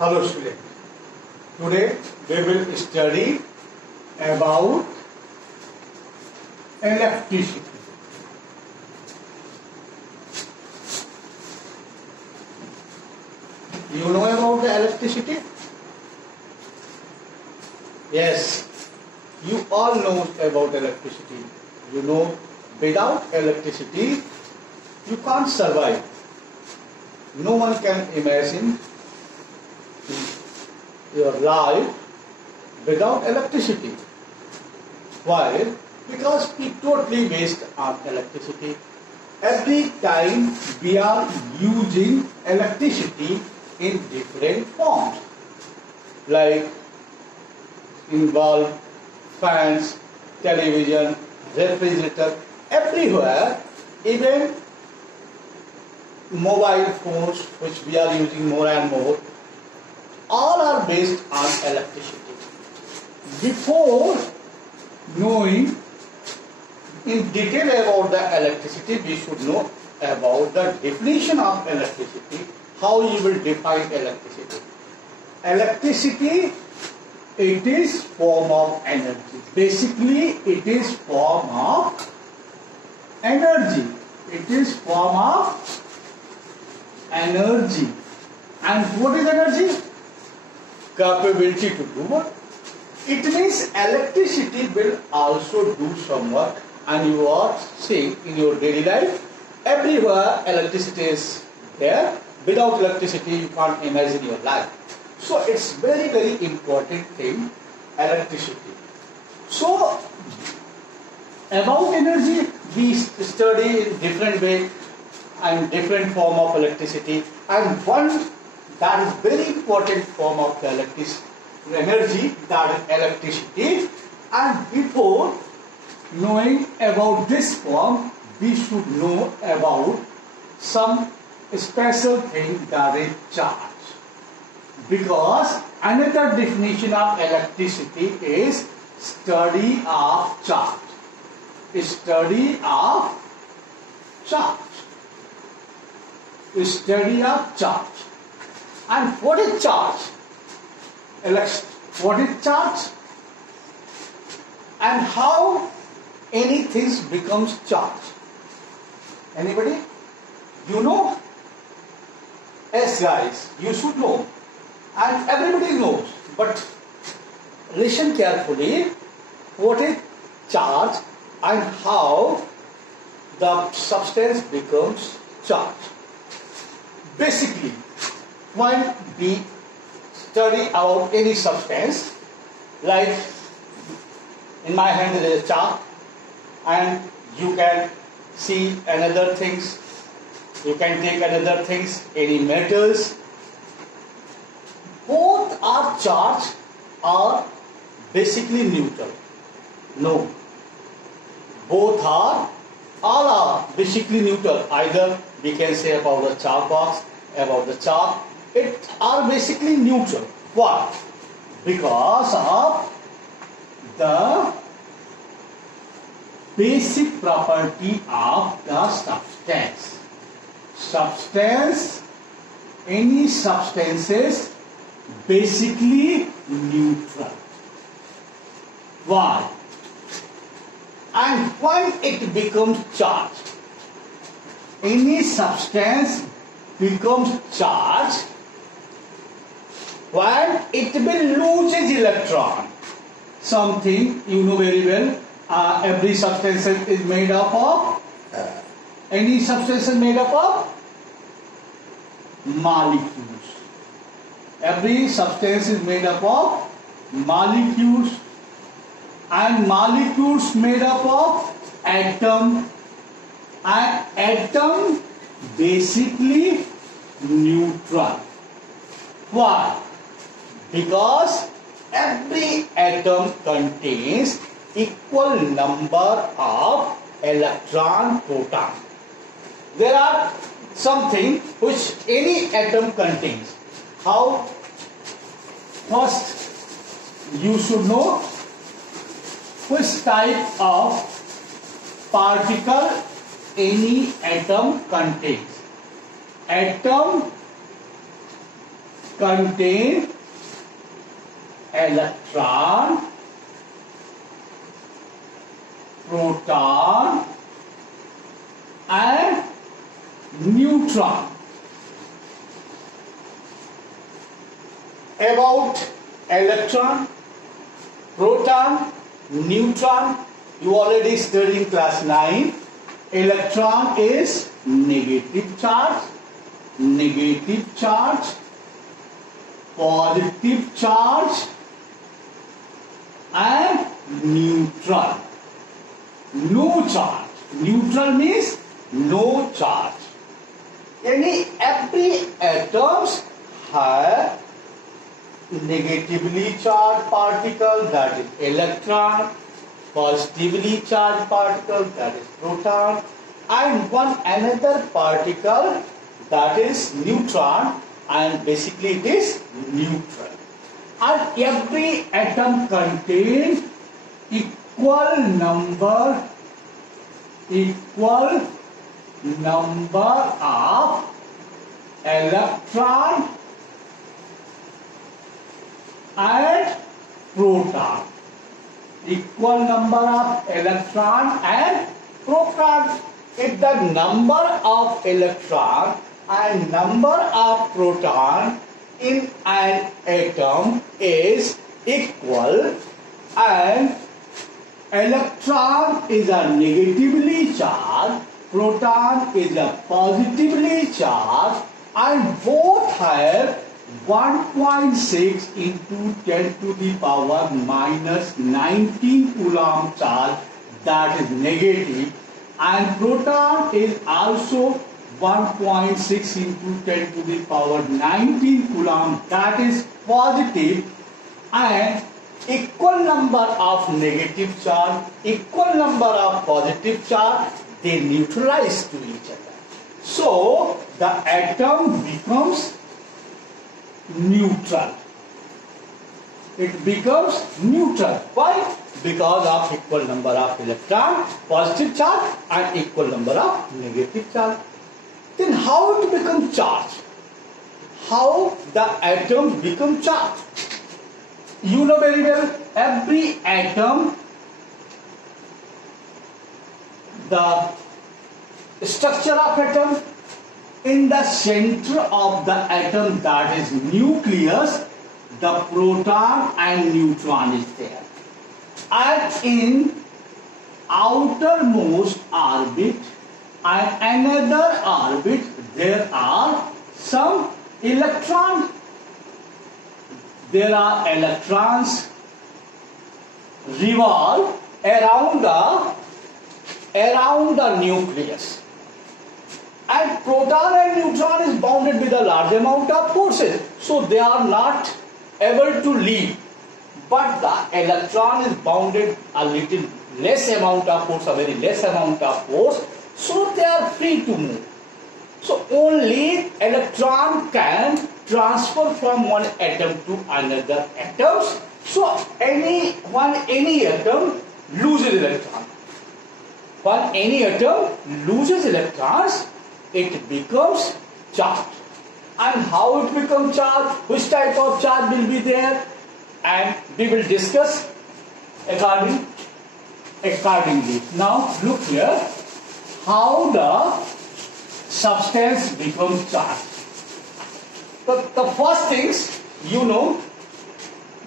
Hello student. Today we will study about electricity. You know about the electricity? Yes, you all know about electricity. You know, without electricity you can't survive. No one can imagine your life without electricity. Why? Because we totally waste our electricity. Every time we are using electricity in different forms, like in bulb, fans, television, refrigerator, everywhere, even mobile phones which we are using more and more, all are based on electricity. Before knowing in detail about the electricity, we should know about the definition of electricity, how you will define electricity. Electricity, it is form of energy. Basically, it is form of energy. It is form of energy. And what is energy? Capability to do what? It means electricity will also do some work, and you are seeing in your daily life, everywhere electricity is there. Without electricity you can't imagine your life. So it's very important thing, electricity. So about energy we study in different way and different form of electricity, and one that is very important form of the energy, that is electricity. And before knowing about this form, we should know about some special thing, that is charge. Because another definition of electricity is study of charge. Study of charge. Study of charge. And what is charge? What is charge? And how anything becomes charge? Anybody? You know? Yes guys, you should know. And everybody knows. But listen carefully. What is charge and how the substance becomes charge? Basically, when we study about any substance, like in my hand there is a chalk, and you can see another things, you can take another things, any metals, both are charged or basically neutral. No, both are, all are basically neutral. Either we can say about the chalk box, about the chalk, it are basically neutral. Why? Because of the basic property of the substance. Substance, any substances basically neutral. Why? And when it becomes charged, any substance becomes charged when it will lose its electron. Something you know very well, every substance is made up of, any substance is made up of molecules. Every substance is made up of molecules, and molecules made up of atom, and atom basically neutral. Why? Because every atom contains equal number of electron proton. There are something which any atom contains. How? First, you should know which type of particle any atom contains. Atom contain electron, proton and neutron. About electron, proton, neutron, you already studied in class 9. Electron is negative charge, positive charge and neutral. No charge. Neutral means no charge. Yani every atoms have negatively charged particle, that is electron, positively charged particle, that is proton, and one another particle, that is neutron, and basically it is neutral. And every atom contains equal number of electron and proton. Equal number of electron and proton. If the number of electron and number of proton in an atom is equal and electron is a negatively charged, proton is a positively charged, and both have 1.6 into 10 to the power minus 19 coulomb charge, that is negative, and proton is also 1.6 into 10 to the power 19 coulomb, that is positive, and equal number of negative charge, equal number of positive charge, they neutralize to each other. So the atom becomes neutral. It becomes neutral. Why? Because of equal number of electron, positive charge, and equal number of negative charge. Then how it becomes charged? How the atoms become charged? You know very well, every atom, the structure of atom, in the center of the atom, that is nucleus, the proton and neutron is there. And in outermost orbit and another orbit, there are some electrons. There are electrons revolve around the nucleus. And proton and neutron is bounded with a large amount of forces. So they are not able to leave. But the electron is bounded a little less amount of force, a very less amount of force. So they are free to move. So only electron can transfer from one atom to another atoms. So any atom loses electron. When any atom loses electrons, it becomes charged. And how it becomes charged, which type of charge will be there, and we will discuss accordingly. Now look here, how the substance becomes charged. The first things, you know,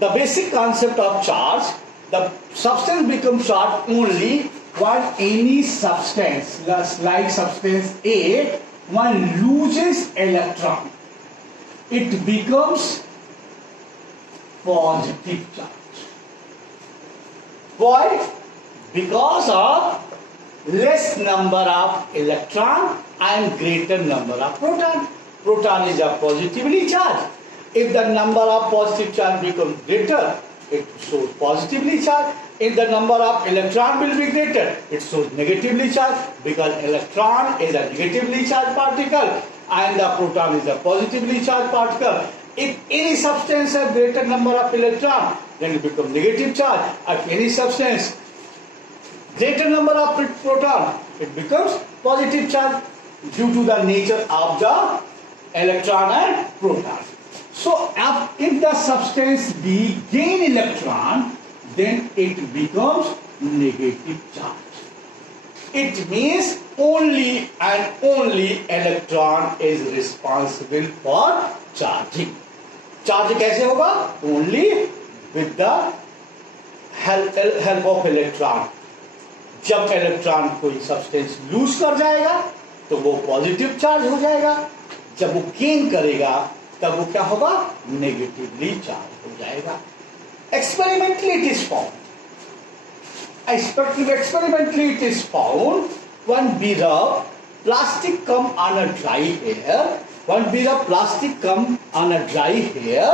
the basic concept of charge, the substance becomes charged only when any substance, like substance A, one loses electron. It becomes positive charge. Why? Because of less number of electron and greater number of proton. Proton is a positively charged. If the number of positive charge becomes greater, it shows positively charged. If the number of electron will be greater, it shows negatively charged, because electron is a negatively charged particle and the proton is a positively charged particle. If any substance has greater number of electron, then it becomes negative charge. If any substance greater number of proton, it becomes positive charge due to the nature of the electron and proton. So if the substance B gain electron, then it becomes negative charge. It means only and only electron is responsible for charging. Charge कैसे होगा? Only with the help of electron. जब electron कोई substance loose कर जाएगा तो वो positive charge हो जाएगा, जब वो गेन करेगा तब वो क्या होगा? नेगेटिवली चार्ज हो जाएगा. Experimentally it is found, experimentally it is found, when we rub plastic come on a dry hair, when we rub plastic come on a dry hair,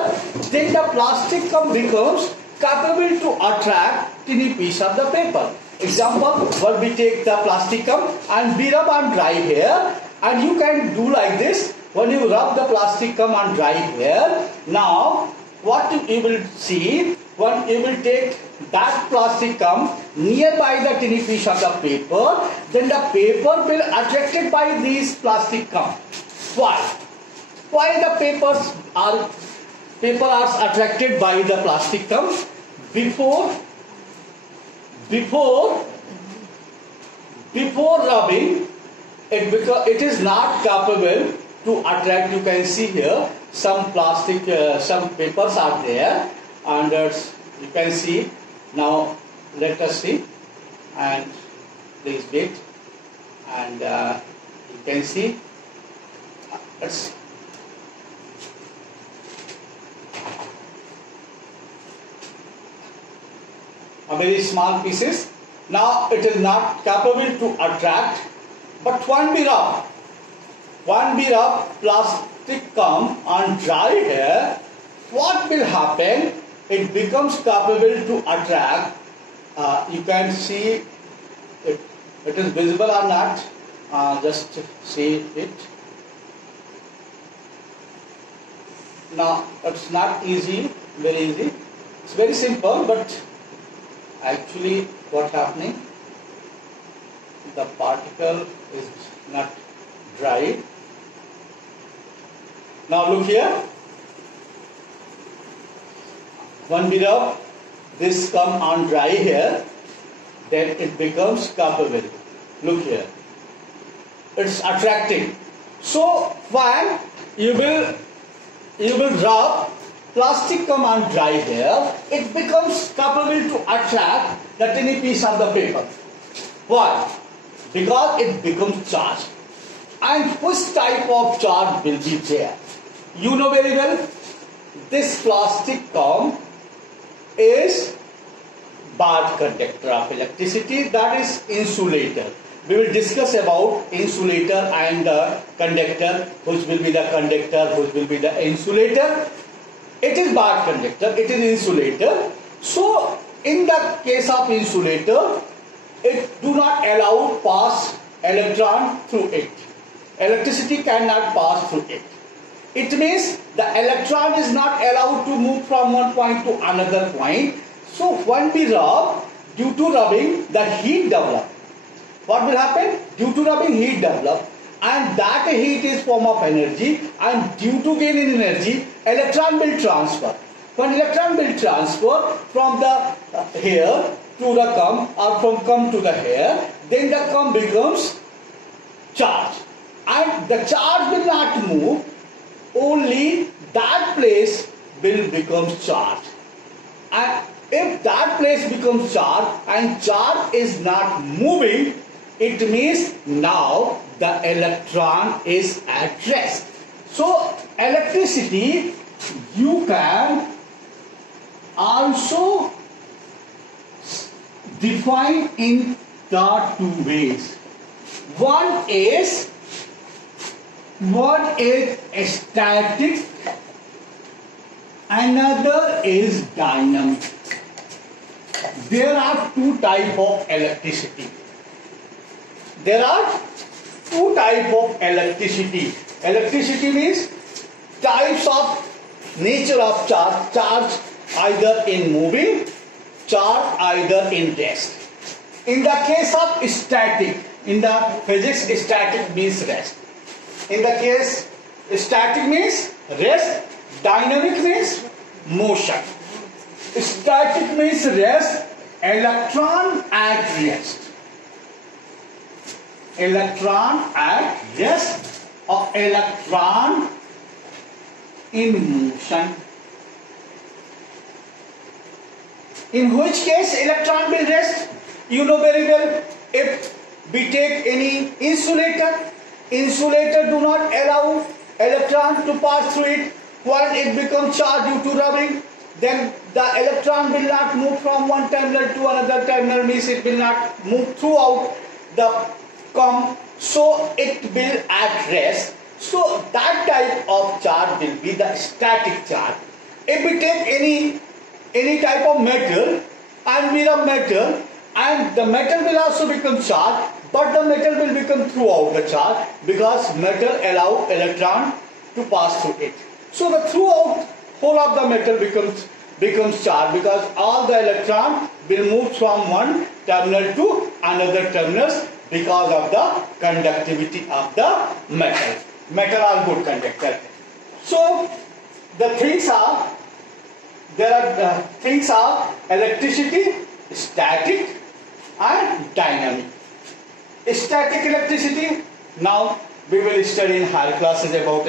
then the plastic come becomes capable to attract tiny piece of the paper. Example, when we take the plastic cum and we rub on dry hair, and you can do like this. When you rub the plastic cum on dry hair, now what you will see, when you will take that plastic cum nearby the tiny piece of the paper, then the paper will attracted by these plastic cum. Why? Why the papers are attracted by the plastic cum? Before rubbing, it is not capable to attract. You can see here some plastic, some papers are there, and you can see. Now let us see, and please wait, and you can see. Let's a very small pieces. Now it is not capable to attract, but when we rub plastic cum on dry hair, what will happen? It becomes capable to attract. You can see it is visible or not. Just see it. Now it's not easy, very easy. It's very simple, but actually what happening? The particle is not dry. Now look here. When we rub this cum on dry hair, then it becomes capable. Look here. It's attracting. So when you will rub plastic cum on dry hair, it becomes capable to attract the tiny piece of the paper. Why? Because it becomes charged. And which type of charge will be there? You know very well, this plastic cum is bad conductor of electricity, that is insulator. We will discuss about insulator and the conductor, which will be the conductor, which will be the insulator. It is bad conductor, it is insulator. So in the case of insulator, it do not allow pass electron through it. Electricity cannot pass through it. It means the electron is not allowed to move from one point to another point. So when we rub, due to rubbing, the heat develop. What will happen? Due to rubbing, heat develop, and that heat is form of energy, and due to gain in energy, electron will transfer. When electron will transfer from the hair to the cum, or from cum to the hair, then the cum becomes charged, and the charge will not move. Only that place will become charged, and if that place becomes charged and charge is not moving, it means now the electron is at rest. So electricity you can also define in the two ways. One is static, another is dynamic. There are two types of electricity. There are two types of electricity. Electricity means types of nature of charge. Charge either in moving, charge either in rest. In the case of static, in the physics, static means rest. In the case static means rest, Dynamic means motion. Static means rest. Electron at rest. Electron at rest or electron in motion. In which case electron will rest? You know very well, if we take any insulator, insulator do not allow electron to pass through it. When it becomes charged due to rubbing, then the electron will not move from one terminal to another terminal, means it will not move throughout the comb, so it will at rest. So that type of charge will be the static charge. If we take any type of metal and we rub metal, and the metal will also become charged, but the metal will become throughout the charge because metal allow electron to pass through it. So the throughout whole of the metal becomes charged because all the electron will move from one terminal to another terminals because of the conductivity of the metal. Metal are good conductor. So the things are, things are electricity, static and dynamic. Static electricity, now we will study in higher classes about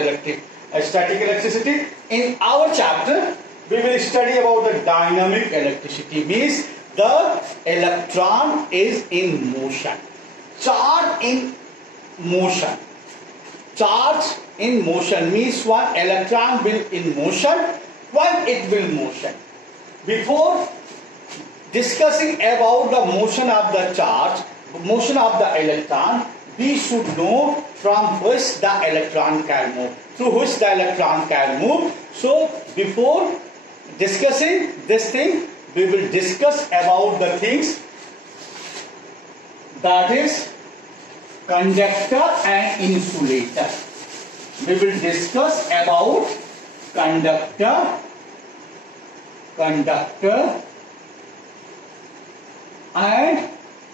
static electricity. In our chapter we will study about the dynamic electricity, means the electron is in motion. Charge in motion. Charge in motion means one electron will in motion, when it will motion. Before discussing about the motion of the charge, motion of the electron, we should know from which the electron can move, through which the electron can move. So before discussing this thing, we will discuss about the things, that is conductor and insulator. We will discuss about conductor and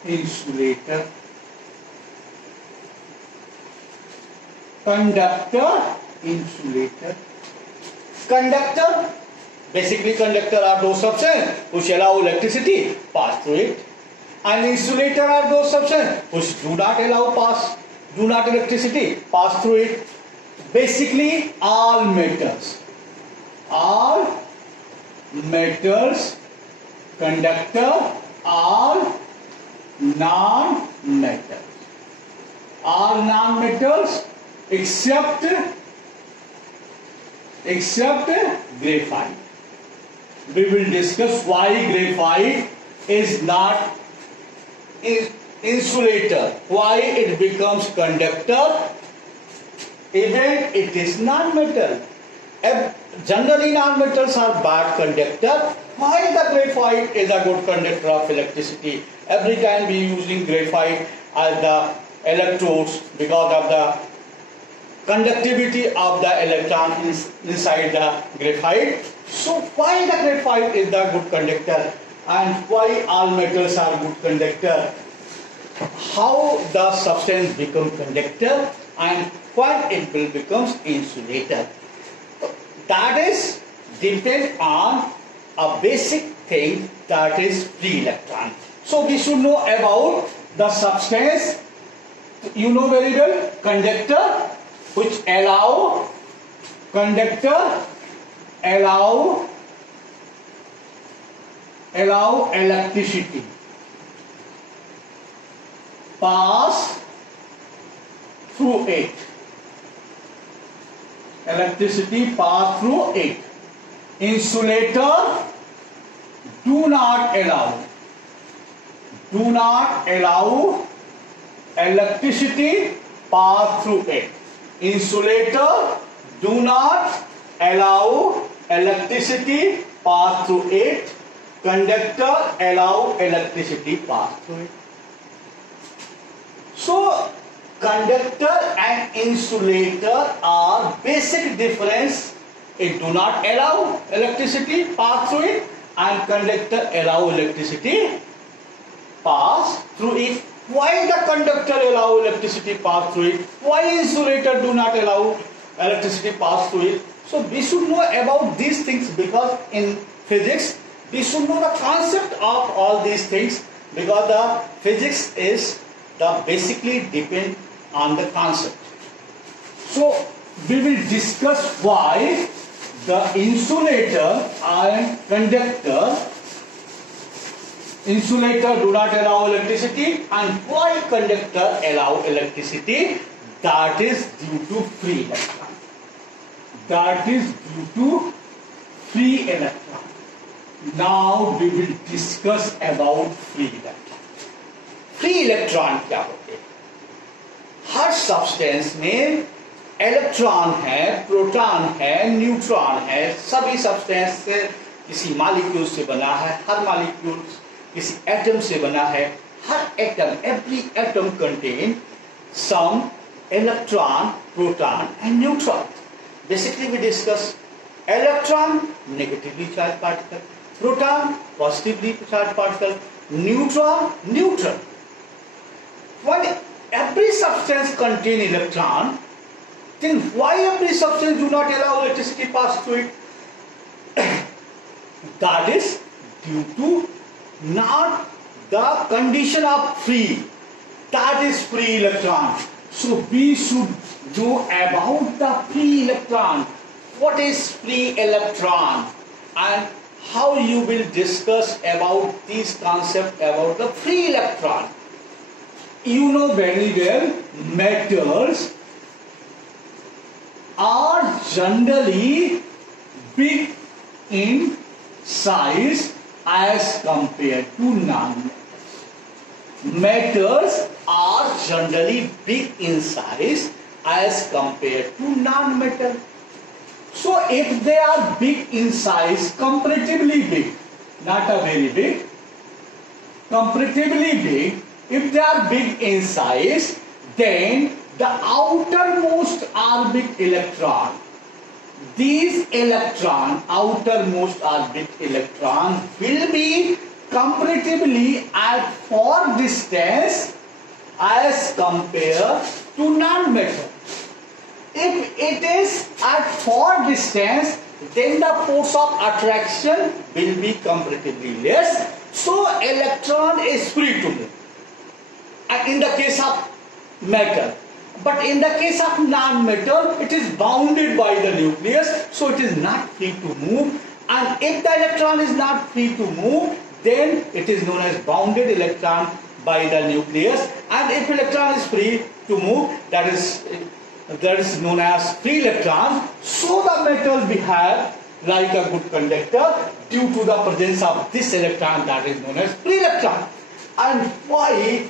insulator. Conductor, insulator. Conductor, basically conductor are those substances which allow electricity pass through it, and insulator are those substances which do not electricity pass through it. Basically all metals, conductor, all non-metals, except graphite. We will discuss why graphite is not insulator, why it becomes conductor, even it is non-metal. Generally non-metals are bad conductor. Why the graphite is a good conductor of electricity? Every time we using graphite as the electrodes because of the conductivity of the electron inside the graphite. So why the graphite is the good conductor and why all metals are good conductor? How the substance become conductor and when it will becomes insulator? That is depend on a basic thing, that is free electron. So we should know about the substance. You know very well, conductor which allow electricity pass through it. Electricity pass through it. Insulator do not allow electricity pass through it. Insulator do not allow electricity pass through it. Conductor allow electricity pass through it. So conductor and insulator are basic difference. It do not allow electricity pass through it and conductor allow electricity pass through it. Why the conductor allow electricity pass through it? Why insulator do not allow electricity pass through it? So we should know about these things, because in physics we should know the concept of all these things, because the physics is the basically depend on the concept. So we will discuss why the insulator and conductor, insulator do not allow electricity and why conductor allow electricity. That is due to free electron. That is due to free electron. Now we will discuss about free electron. Free electron क्या होते हैं? हर substance में electron है, proton है, neutron है, सभी substance से किसी मॉलिक्यूल से बना है, हर मॉलिक्यूल किसी एटम से बना है, हर atom, every atom contain some electron, proton and neutron. Basically we discuss electron, negatively charged particle, proton, positively charged particle, neutron, neutral. When every substance contain electron, then why every substance do not allow electricity pass through it? That is due to not the condition of free. That is free electron. So we should know about the free electron. What is free electron and how you will discuss about these concepts about the free electron. You know very well, metals are generally big in size as compared to non-metals. Metals are generally big in size as compared to non-metal. So if they are big in size, comparatively big, not a very big, comparatively big, if they are big in size, then the outermost orbic electron, these electron, outermost orbic electron will be comparatively at far distance as compared to non-metal. If it is at far distance, then the force of attraction will be comparatively less, so electron is free to move. And in the case of metal, but in the case of non-metal, it is bounded by the nucleus, so it is not free to move. And if the electron is not free to move, then it is known as bounded electron by the nucleus. And if electron is free to move, that is known as free electron. So the metal behave like a good conductor due to the presence of this electron, that is known as free electron. And why